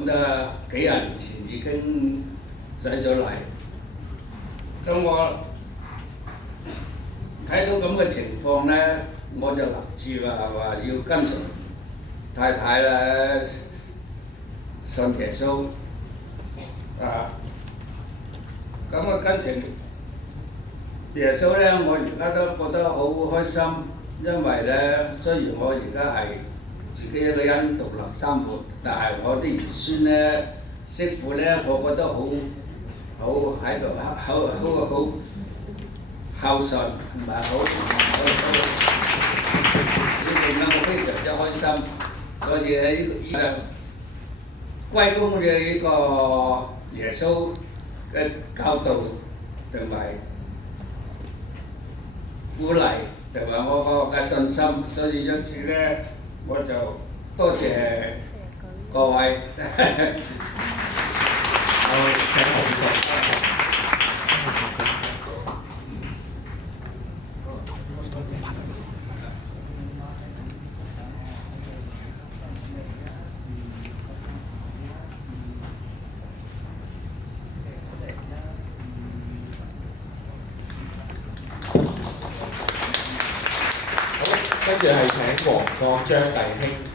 咁就幾廿年前已經上咗嚟。咁我睇到咁嘅情況咧，我就立志話要跟隨太太啦，信耶穌啊。咁啊跟隨耶穌咧，我而家都覺得好開心，因為咧雖然我而家係自己一個人獨立生活，但係我啲兒孫咧、媳婦咧，我覺得好喺度好孝順同埋好，所以咧我非常之開心。所以喺呢個歸功嘅呢個耶穌嘅教導同埋鼓勵同埋我嘅信心，所以因此咧我就多謝各位。跟住係請黃國章弟兄。